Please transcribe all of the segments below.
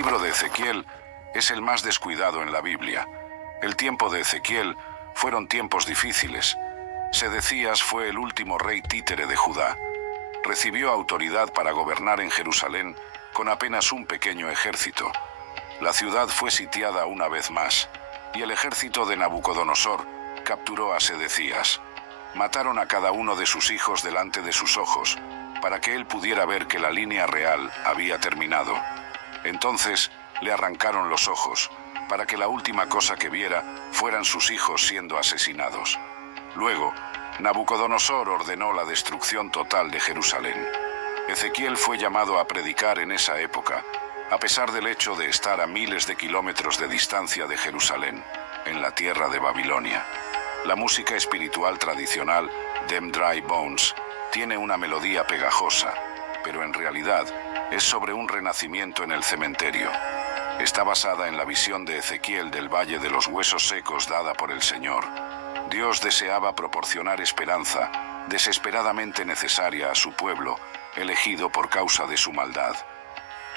libro de Ezequiel es el más descuidado en la Biblia. El tiempo de Ezequiel fueron tiempos difíciles. Sedecías fue el último rey títere de Judá. Recibió autoridad para gobernar en Jerusalén con apenas un pequeño ejército. La ciudad fue sitiada una vez más, y el ejército de Nabucodonosor capturó a Sedecías. Mataron a cada uno de sus hijos delante de sus ojos, para que él pudiera ver que la línea real había terminado. Entonces le arrancaron los ojos, para que la última cosa que viera fueran sus hijos siendo asesinados. Luego, Nabucodonosor ordenó la destrucción total de Jerusalén. Ezequiel fue llamado a predicar en esa época, a pesar del hecho de estar a miles de kilómetros de distancia de Jerusalén, en la tierra de Babilonia. La música espiritual tradicional, Them Dry Bones, tiene una melodía pegajosa, pero en realidad es sobre un renacimiento en el cementerio. Está basada en la visión de Ezequiel del Valle de los Huesos Secos dada por el Señor. Dios deseaba proporcionar esperanza, desesperadamente necesaria a su pueblo, elegido por causa de su maldad.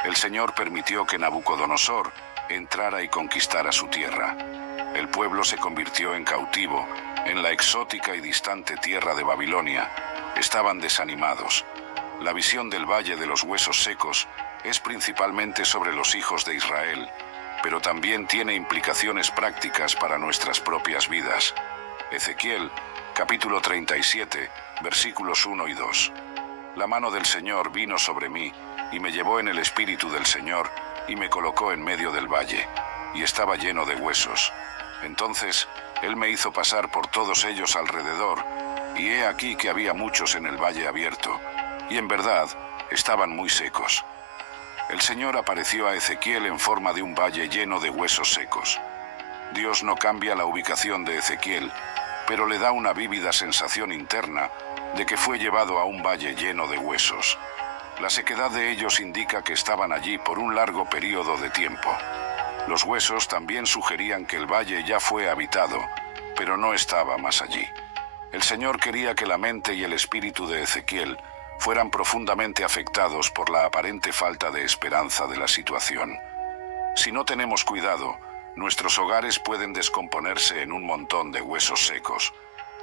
El Señor permitió que Nabucodonosor entrara y conquistara su tierra. El pueblo se convirtió en cautivo en la exótica y distante tierra de Babilonia. Estaban desanimados. La visión del Valle de los Huesos Secos es principalmente sobre los hijos de Israel, pero también tiene implicaciones prácticas para nuestras propias vidas. Ezequiel, capítulo 37, versículos 1 y 2. La mano del Señor vino sobre mí, y me llevó en el espíritu del Señor, y me colocó en medio del valle, y estaba lleno de huesos. Entonces él me hizo pasar por todos ellos alrededor, y he aquí que había muchos en el valle abierto, y en verdad estaban muy secos. El Señor apareció a Ezequiel en forma de un valle lleno de huesos secos. Dios no cambia la ubicación de Ezequiel, pero le da una vívida sensación interna de que fue llevado a un valle lleno de huesos. La sequedad de ellos indica que estaban allí por un largo periodo de tiempo. Los huesos también sugerían que el valle ya fue habitado, pero no estaba más allí. El Señor quería que la mente y el espíritu de Ezequiel fueran profundamente afectados por la aparente falta de esperanza de la situación. Si no tenemos cuidado, nuestros hogares pueden descomponerse en un montón de huesos secos.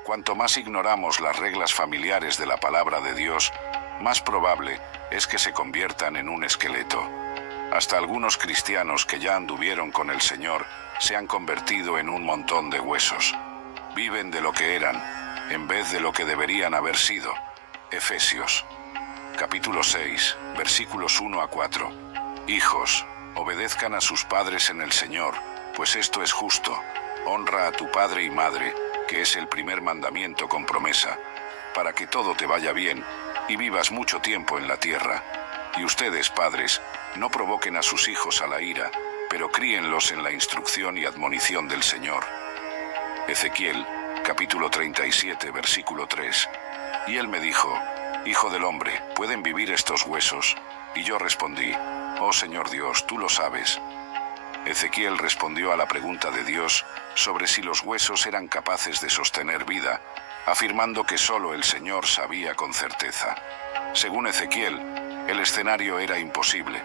Cuanto más ignoramos las reglas familiares de la palabra de Dios, más probable es que se conviertan en un esqueleto. Hasta algunos cristianos que ya anduvieron con el Señor se han convertido en un montón de huesos. Viven de lo que eran, en vez de lo que deberían haber sido. Efesios, capítulo 6, versículos 1 a 4. Hijos, obedezcan a sus padres en el Señor, pues esto es justo. Honra a tu padre y madre, que es el primer mandamiento con promesa, para que todo te vaya bien y vivas mucho tiempo en la tierra. Y ustedes, padres, no provoquen a sus hijos a la ira, pero críenlos en la instrucción y admonición del Señor. Ezequiel, capítulo 37, versículo 3. Y él me dijo: Hijo del hombre, ¿pueden vivir estos huesos? Y yo respondí: Oh Señor Dios, tú lo sabes. Ezequiel respondió a la pregunta de Dios sobre si los huesos eran capaces de sostener vida, afirmando que solo el Señor sabía con certeza. Según Ezequiel, el escenario era imposible.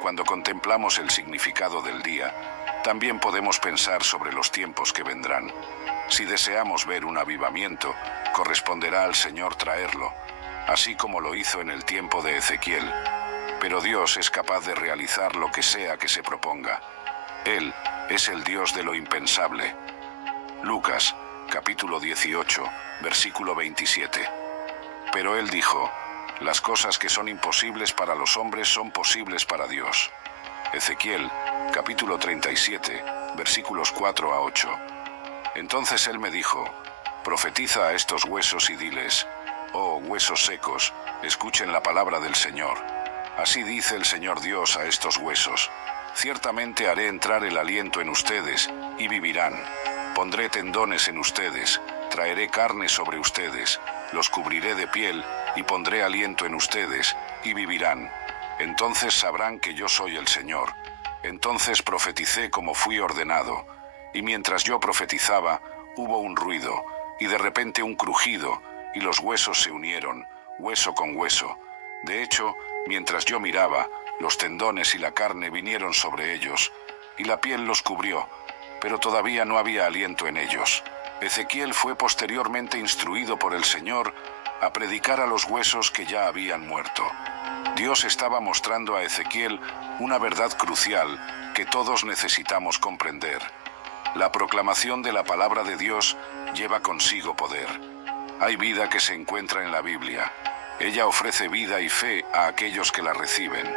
Cuando contemplamos el significado del día, también podemos pensar sobre los tiempos que vendrán. Si deseamos ver un avivamiento, corresponderá al Señor traerlo, así como lo hizo en el tiempo de Ezequiel. Pero Dios es capaz de realizar lo que sea que se proponga. Él es el Dios de lo impensable. Lucas, capítulo 18, versículo 27. Pero él dijo: las cosas que son imposibles para los hombres son posibles para Dios. Ezequiel, capítulo 37, versículos 4 a 8. Entonces él me dijo: profetiza a estos huesos y diles: oh huesos secos, escuchen la palabra del Señor. Así dice el Señor Dios a estos huesos: ciertamente haré entrar el aliento en ustedes, y vivirán. Pondré tendones en ustedes, traeré carne sobre ustedes, los cubriré de piel, y pondré aliento en ustedes, y vivirán. Entonces sabrán que yo soy el Señor. Entonces profeticé como fui ordenado, y mientras yo profetizaba, hubo un ruido, y de repente un crujido, y los huesos se unieron, hueso con hueso. De hecho, mientras yo miraba, Los tendones y la carne vinieron sobre ellos, y la piel los cubrió, pero todavía no había aliento en ellos. Ezequiel fue posteriormente instruido por el Señor a predicar a los huesos que ya habían muerto. Dios estaba mostrando a Ezequiel una verdad crucial que todos necesitamos comprender. La proclamación de la palabra de Dios lleva consigo poder. Hay vida que se encuentra en la Biblia. Ella ofrece vida y fe a aquellos que la reciben.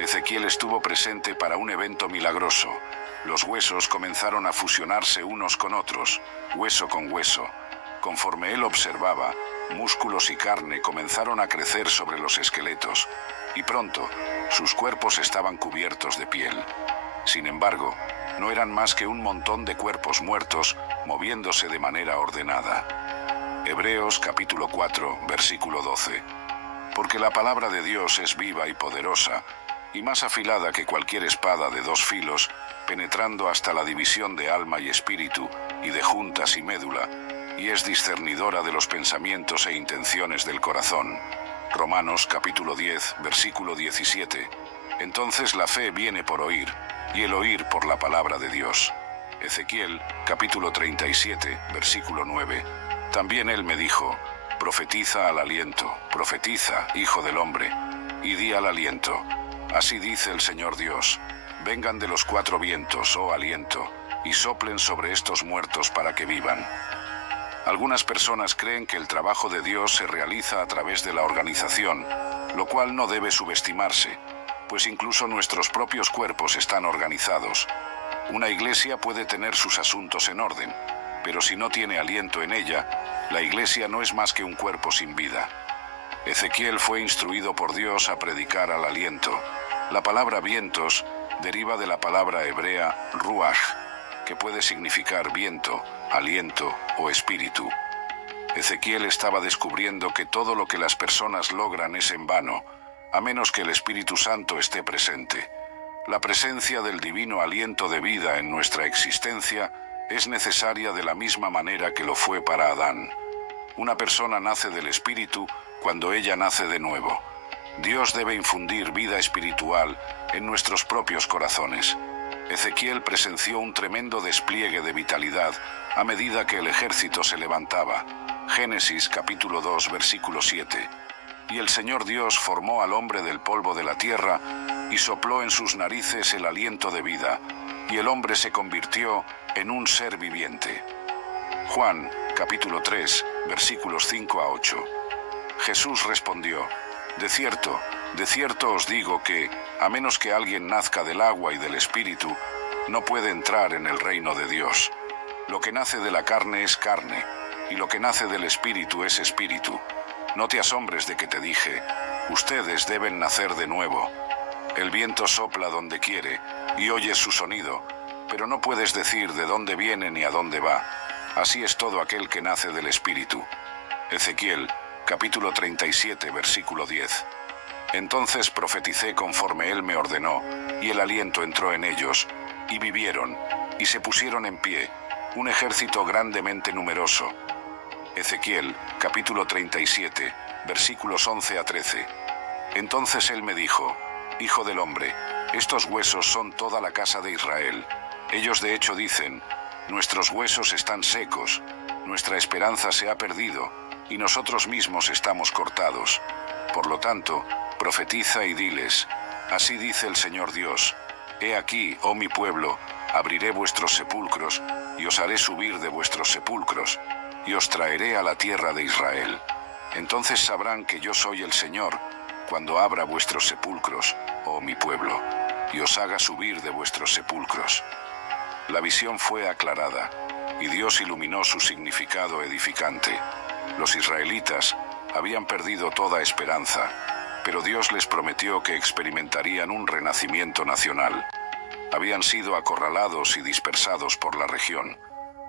Ezequiel estuvo presente para un evento milagroso. Los huesos comenzaron a fusionarse unos con otros, hueso con hueso. Conforme él observaba, músculos y carne comenzaron a crecer sobre los esqueletos, y pronto sus cuerpos estaban cubiertos de piel. Sin embargo, no eran más que un montón de cuerpos muertos moviéndose de manera ordenada. Hebreos capítulo 4, versículo 12. Porque la palabra de Dios es viva y poderosa, y más afilada que cualquier espada de dos filos, penetrando hasta la división de alma y espíritu, y de juntas y médula, y es discernidora de los pensamientos e intenciones del corazón. Romanos capítulo 10, versículo 17. Entonces la fe viene por oír, y el oír por la palabra de Dios. Ezequiel capítulo 37, versículo 9. También él me dijo: profetiza al aliento, profetiza, hijo del hombre, y di al aliento: así dice el Señor Dios, vengan de los cuatro vientos, oh aliento, y soplen sobre estos muertos para que vivan. Algunas personas creen que el trabajo de Dios se realiza a través de la organización, lo cual no debe subestimarse, pues incluso nuestros propios cuerpos están organizados. Una iglesia puede tener sus asuntos en orden, pero si no tiene aliento en ella, la iglesia no es más que un cuerpo sin vida. Ezequiel fue instruido por Dios a predicar al aliento. La palabra vientos deriva de la palabra hebrea ruach, que puede significar viento, aliento o espíritu. Ezequiel estaba descubriendo que todo lo que las personas logran es en vano, a menos que el Espíritu Santo esté presente. La presencia del divino aliento de vida en nuestra existencia es necesaria de la misma manera que lo fue para Adán. Una persona nace del Espíritu cuando ella nace de nuevo. Dios debe infundir vida espiritual en nuestros propios corazones. Ezequiel presenció un tremendo despliegue de vitalidad a medida que el ejército se levantaba. Génesis capítulo 2, versículo 7. Y el Señor Dios formó al hombre del polvo de la tierra y sopló en sus narices el aliento de vida, y el hombre se convirtió en un ser viviente. Juan capítulo 3, versículos 5 a 8. Jesús respondió: de cierto os digo que, a menos que alguien nazca del agua y del Espíritu, no puede entrar en el reino de Dios. Lo que nace de la carne es carne, y lo que nace del Espíritu es espíritu. No te asombres de que te dije: ustedes deben nacer de nuevo. El viento sopla donde quiere, y oyes su sonido, pero no puedes decir de dónde viene ni a dónde va. Así es todo aquel que nace del Espíritu. Ezequiel capítulo 37, versículo 10. Entonces profeticé conforme él me ordenó, y el aliento entró en ellos, y vivieron, y se pusieron en pie, un ejército grandemente numeroso. Ezequiel, capítulo 37, versículos 11 a 13. Entonces él me dijo: hijo del hombre, estos huesos son toda la casa de Israel. Ellos de hecho dicen: nuestros huesos están secos, nuestra esperanza se ha perdido, y nosotros mismos estamos cortados. Por lo tanto, profetiza y diles: así dice el Señor Dios, he aquí, oh mi pueblo, abriré vuestros sepulcros, y os haré subir de vuestros sepulcros, y os traeré a la tierra de Israel. Entonces sabrán que yo soy el Señor, cuando abra vuestros sepulcros, oh mi pueblo, y os haga subir de vuestros sepulcros. La visión fue aclarada, y Dios iluminó su significado edificante. Los israelitas habían perdido toda esperanza, pero Dios les prometió que experimentarían un renacimiento nacional. Habían sido acorralados y dispersados por la región.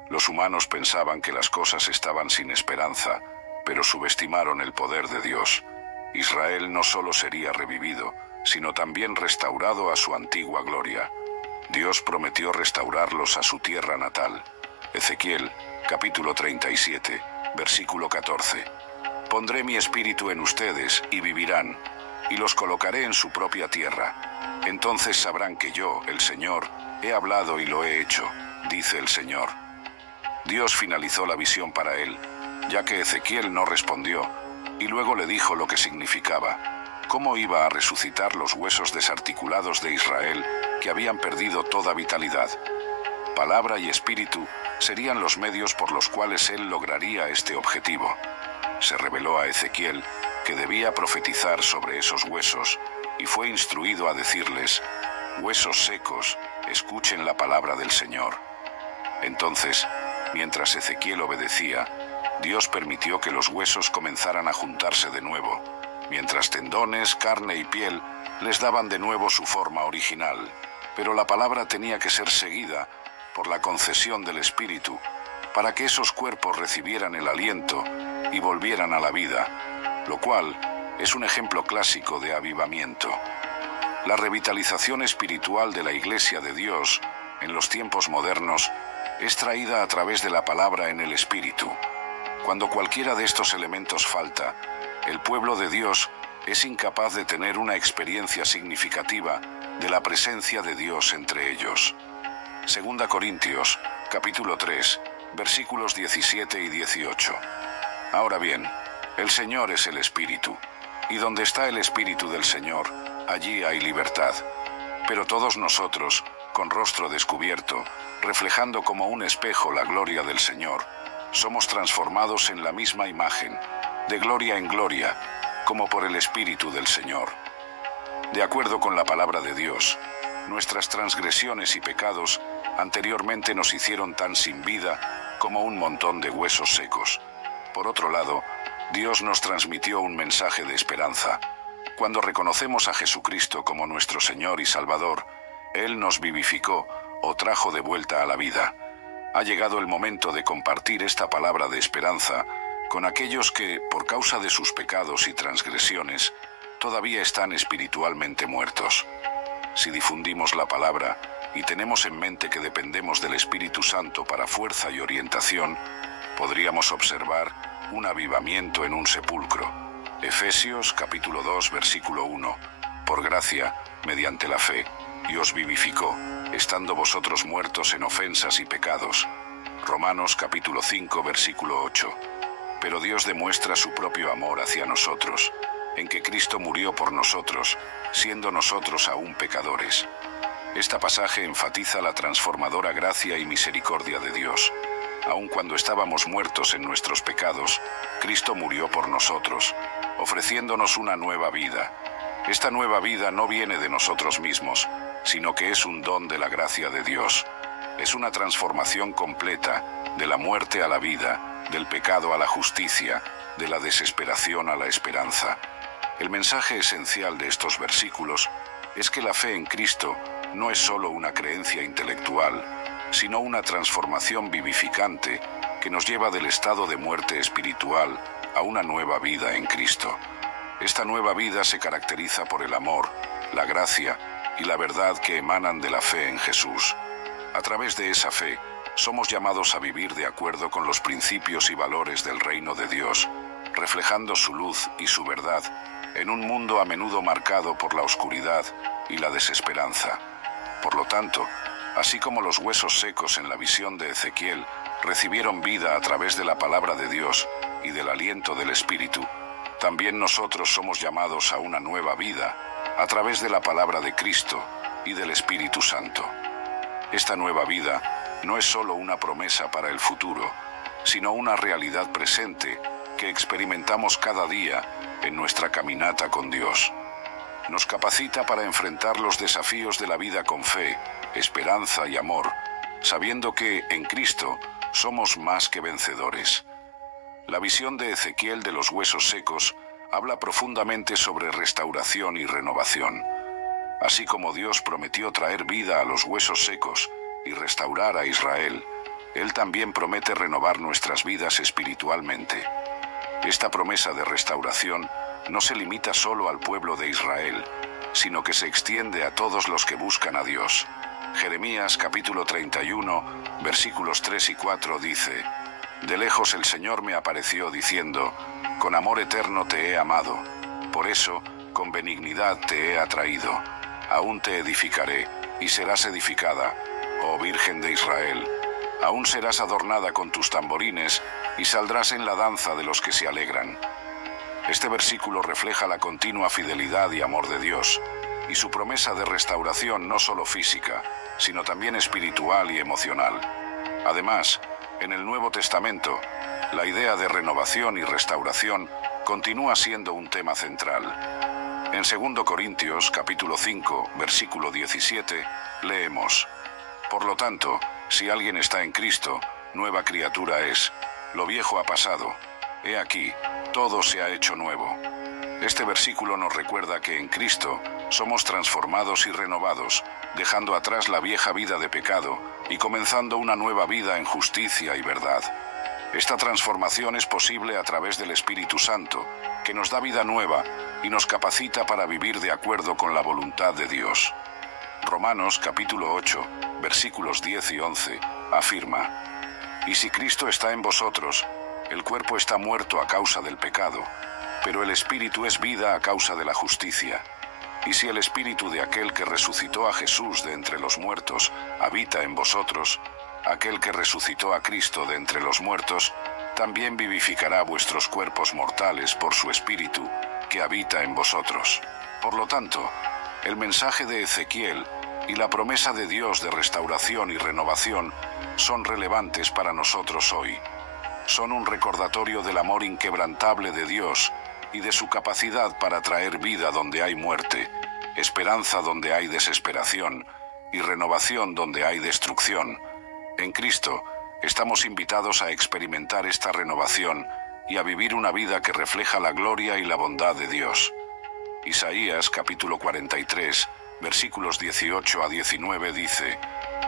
Los humanos pensaban que las cosas estaban sin esperanza, pero subestimaron el poder de Dios. Israel no solo sería revivido, sino también restaurado a su antigua gloria. Dios prometió restaurarlos a su tierra natal. Ezequiel, capítulo 37, versículo 14. Pondré mi espíritu en ustedes y vivirán, y los colocaré en su propia tierra. Entonces sabrán que yo, el Señor, he hablado y lo he hecho, dice el Señor. Dios finalizó la visión para él, ya que Ezequiel no respondió, y luego le dijo lo que significaba, cómo iba a resucitar los huesos desarticulados de Israel que habían perdido toda vitalidad. Palabra y espíritu serían los medios por los cuales él lograría este objetivo. Se reveló a Ezequiel que debía profetizar sobre esos huesos y fue instruido a decirles: «Huesos secos, escuchen la palabra del Señor». Entonces, mientras Ezequiel obedecía, Dios permitió que los huesos comenzaran a juntarse de nuevo, mientras tendones, carne y piel les daban de nuevo su forma original. Pero la palabra tenía que ser seguida por la concesión del Espíritu, para que esos cuerpos recibieran el aliento y volvieran a la vida, lo cual es un ejemplo clásico de avivamiento. La revitalización espiritual de la Iglesia de Dios en los tiempos modernos es traída a través de la palabra en el Espíritu. Cuando cualquiera de estos elementos falta, el pueblo de Dios es incapaz de tener una experiencia significativa de la presencia de Dios entre ellos. 2 Corintios, capítulo 3, versículos 17 y 18. Ahora bien, el Señor es el Espíritu, y donde está el Espíritu del Señor, allí hay libertad. Pero todos nosotros, con rostro descubierto, reflejando como un espejo la gloria del Señor, somos transformados en la misma imagen, de gloria en gloria, como por el Espíritu del Señor. De acuerdo con la palabra de Dios, nuestras transgresiones y pecados anteriormente nos hicieron tan sin vida como un montón de huesos secos. Por otro lado, Dios nos transmitió un mensaje de esperanza. Cuando reconocemos a Jesucristo como nuestro Señor y Salvador, Él nos vivificó o trajo de vuelta a la vida. Ha llegado el momento de compartir esta palabra de esperanza con aquellos que, por causa de sus pecados y transgresiones, todavía están espiritualmente muertos. Si difundimos la palabra y tenemos en mente que dependemos del Espíritu Santo para fuerza y orientación, podríamos observar un avivamiento en un sepulcro. Efesios capítulo 2 versículo 1. Por gracia, mediante la fe, Dios vivificó, estando vosotros muertos en ofensas y pecados. Romanos capítulo 5 versículo 8. Pero Dios demuestra su propio amor hacia nosotros, en que Cristo murió por nosotros, siendo nosotros aún pecadores. Este pasaje enfatiza la transformadora gracia y misericordia de Dios. Aun cuando estábamos muertos en nuestros pecados, Cristo murió por nosotros, ofreciéndonos una nueva vida. Esta nueva vida no viene de nosotros mismos, sino que es un don de la gracia de Dios. Es una transformación completa, de la muerte a la vida, del pecado a la justicia, de la desesperación a la esperanza. El mensaje esencial de estos versículos es que la fe en Cristo no es solo una creencia intelectual, sino una transformación vivificante que nos lleva del estado de muerte espiritual a una nueva vida en Cristo. Esta nueva vida se caracteriza por el amor, la gracia y la verdad que emanan de la fe en Jesús. A través de esa fe, somos llamados a vivir de acuerdo con los principios y valores del reino de Dios, reflejando su luz y su verdad en un mundo a menudo marcado por la oscuridad y la desesperanza. Por lo tanto, así como los huesos secos en la visión de Ezequiel recibieron vida a través de la palabra de Dios y del aliento del Espíritu, también nosotros somos llamados a una nueva vida a través de la palabra de Cristo y del Espíritu Santo. Esta nueva vida no es solo una promesa para el futuro, sino una realidad presente que experimentamos cada día en nuestra caminata con Dios. Nos capacita para enfrentar los desafíos de la vida con fe, esperanza y amor, sabiendo que en Cristo somos más que vencedores. La visión de Ezequiel de los huesos secos habla profundamente sobre restauración y renovación. Así como Dios prometió traer vida a los huesos secos y restaurar a Israel, Él también promete renovar nuestras vidas espiritualmente. Esta promesa de restauración no se limita solo al pueblo de Israel, sino que se extiende a todos los que buscan a Dios. Jeremías capítulo 31, versículos 3 y 4 dice: «De lejos el Señor me apareció diciendo, con amor eterno te he amado. Por eso, con benignidad te he atraído. Aún te edificaré, y serás edificada, oh Virgen de Israel. Aún serás adornada con tus tamborines, y saldrás en la danza de los que se alegran. Este versículo refleja la continua fidelidad y amor de Dios, y su promesa de restauración no solo física, sino también espiritual y emocional. Además, en el Nuevo Testamento, la idea de renovación y restauración continúa siendo un tema central. En 2 Corintios, capítulo 5, versículo 17, leemos: Por lo tanto, si alguien está en Cristo, nueva criatura es. Lo viejo ha pasado. He aquí, todo se ha hecho nuevo. Este versículo nos recuerda que en Cristo somos transformados y renovados, dejando atrás la vieja vida de pecado y comenzando una nueva vida en justicia y verdad. Esta transformación es posible a través del Espíritu Santo, que nos da vida nueva y nos capacita para vivir de acuerdo con la voluntad de Dios. Romanos capítulo 8, versículos 10 y 11, afirma: Y si Cristo está en vosotros, el cuerpo está muerto a causa del pecado, pero el Espíritu es vida a causa de la justicia. Y si el Espíritu de aquel que resucitó a Jesús de entre los muertos habita en vosotros, aquel que resucitó a Cristo de entre los muertos también vivificará vuestros cuerpos mortales por su Espíritu que habita en vosotros. Por lo tanto, el mensaje de Ezequiel y la promesa de Dios de restauración y renovación son relevantes para nosotros hoy. Son un recordatorio del amor inquebrantable de Dios y de su capacidad para traer vida donde hay muerte, esperanza donde hay desesperación y renovación donde hay destrucción. En Cristo estamos invitados a experimentar esta renovación y a vivir una vida que refleja la gloria y la bondad de Dios. Isaías capítulo 43, versículos 18 a 19 dice: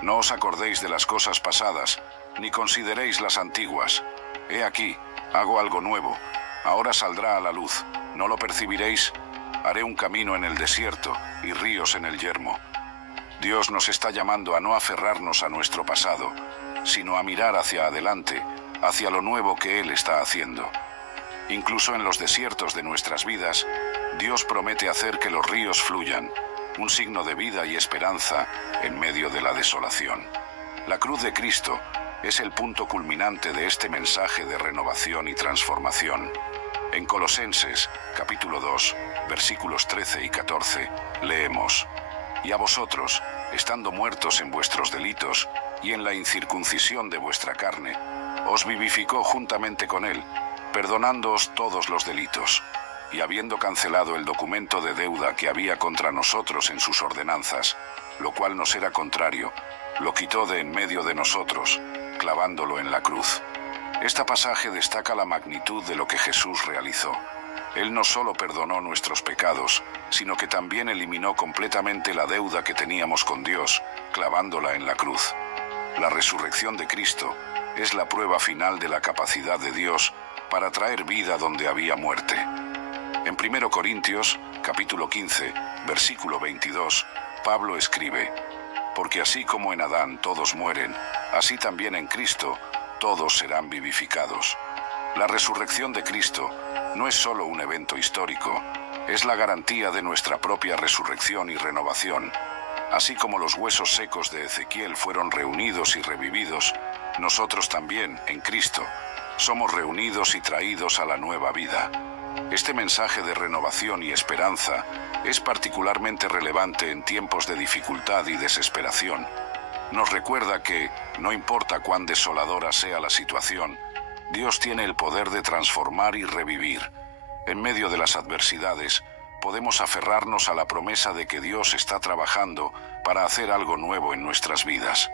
No os acordéis de las cosas pasadas, ni consideréis las antiguas. He aquí, hago algo nuevo, ahora saldrá a la luz, ¿no lo percibiréis? Haré un camino en el desierto y ríos en el yermo. Dios nos está llamando a no aferrarnos a nuestro pasado, sino a mirar hacia adelante, hacia lo nuevo que Él está haciendo. Incluso en los desiertos de nuestras vidas, Dios promete hacer que los ríos fluyan, un signo de vida y esperanza en medio de la desolación. La cruz de Cristo es el punto culminante de este mensaje de renovación y transformación. En Colosenses, capítulo 2, versículos 13 y 14, leemos: Y a vosotros, estando muertos en vuestros delitos y en la incircuncisión de vuestra carne, os vivificó juntamente con Él, perdonándoos todos los delitos, y habiendo cancelado el documento de deuda que había contra nosotros en sus ordenanzas, lo cual nos era contrario, lo quitó de en medio de nosotros, clavándolo en la cruz. Este pasaje destaca la magnitud de lo que Jesús realizó. Él no solo perdonó nuestros pecados, sino que también eliminó completamente la deuda que teníamos con Dios, clavándola en la cruz. La resurrección de Cristo es la prueba final de la capacidad de Dios para traer vida donde había muerte. En 1 Corintios, capítulo 15, versículo 22, Pablo escribe: Porque así como en Adán todos mueren, así también en Cristo todos serán vivificados. La resurrección de Cristo no es solo un evento histórico, es la garantía de nuestra propia resurrección y renovación. Así como los huesos secos de Ezequiel fueron reunidos y revividos, nosotros también, en Cristo, somos reunidos y traídos a la nueva vida. Este mensaje de renovación y esperanza es particularmente relevante en tiempos de dificultad y desesperación. Nos recuerda que, no importa cuán desoladora sea la situación, Dios tiene el poder de transformar y revivir. En medio de las adversidades, podemos aferrarnos a la promesa de que Dios está trabajando para hacer algo nuevo en nuestras vidas.